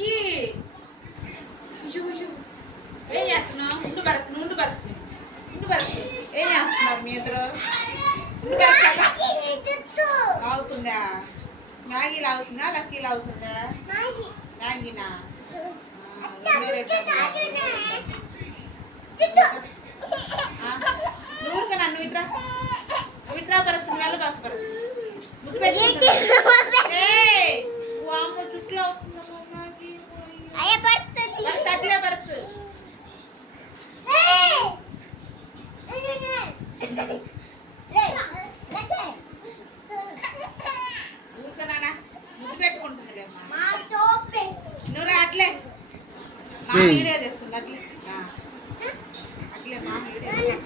Lucky ఏం చేస్తున్నావు? ఉండు భరత్ ఏం చేస్తున్నారు మీ ఇద్దరు? లాగుతుందా? మ్యాగీ లాగుతుందా? లక్కీ లాగుతుందా? మ్యాగీనా? నువ్వు నన్ను విట్రా భరత్, నువ్వు వెళ్ళ బాగా భరత్. ముద్దు పెట్టుకుంటా అమ్మ జుట్లు అవుతుందమ్మా మ్యాగీ. అట్లే భరత్ ఊరుకున్నానా ముద్దు పెట్టుకుంటుంది నువ్వు రా అట్లే మా వీడియో చేస్తుంది అట్లే మా వీడియో.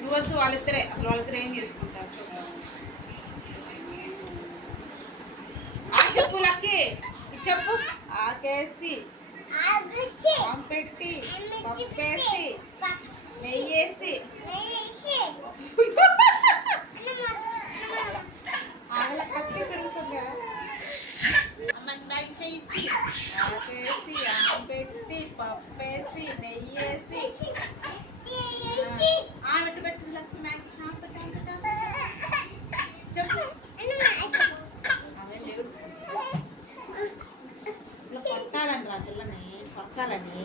నువ్వు వద్దు వాళ్ళిద్దరే ఏం చేసుకుంటారు చూద్దాం. చెప్పు లక్కీ చెప్పు. ఆకేసి పెట్టి పప్పేసి నెయ్యేసి అలా కచ్చి పెరుగుతుందా? మ్యాగీ చేయించి ఆకేసి పెట్టి పప్పేసి నెయ్యేసి ఆమెట్టు పెట్టింది లక్కి మ్యాగీ చెప్పు. కొట్టాలని రా పిల్లని కొట్టాలని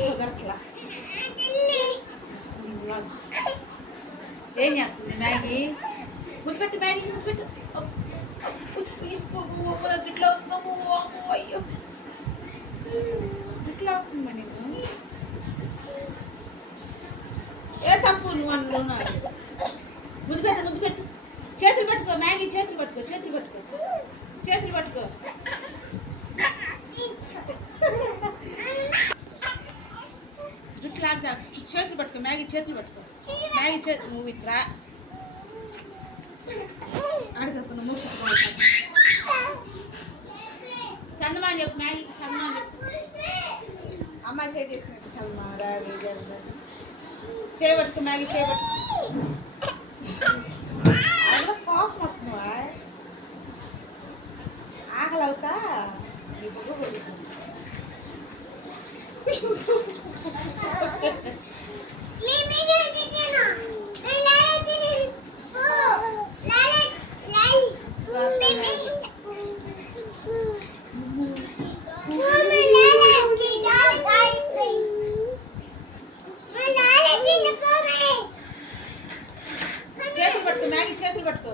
కుదరట్లా. ఏం చేస్తుంది మ్యాగీ? ముద్దు పెట్టు మ్యాగీ ముద్దు పెట్టు. ఇట్లా అయ్యో ఇట్లా అవుతుందా నీకు? ఏ తప్పు నువ్వు అనుకున్నావు. ముద్దు పెట్టు చేతులు పట్టుకో మ్యాగీ చేతులు పట్టుకో జుట్టు లాగా చేతులు పట్టుకో మ్యాగీ నువ్వు ఇట్లా అడగకు నువ్వు చందమా చెప్పు మ్యాగీ చందమా చెప్పు. అమ్మాయి చేసినట్టు చందమా చేయబట్టుకో మ్యాగీ చేయబట్టు. అలా కోపం వస్తున్నావా? ఆకలి అవుతా చేతులు పట్టుకో మ్యాగీ చేతులు పట్టుకో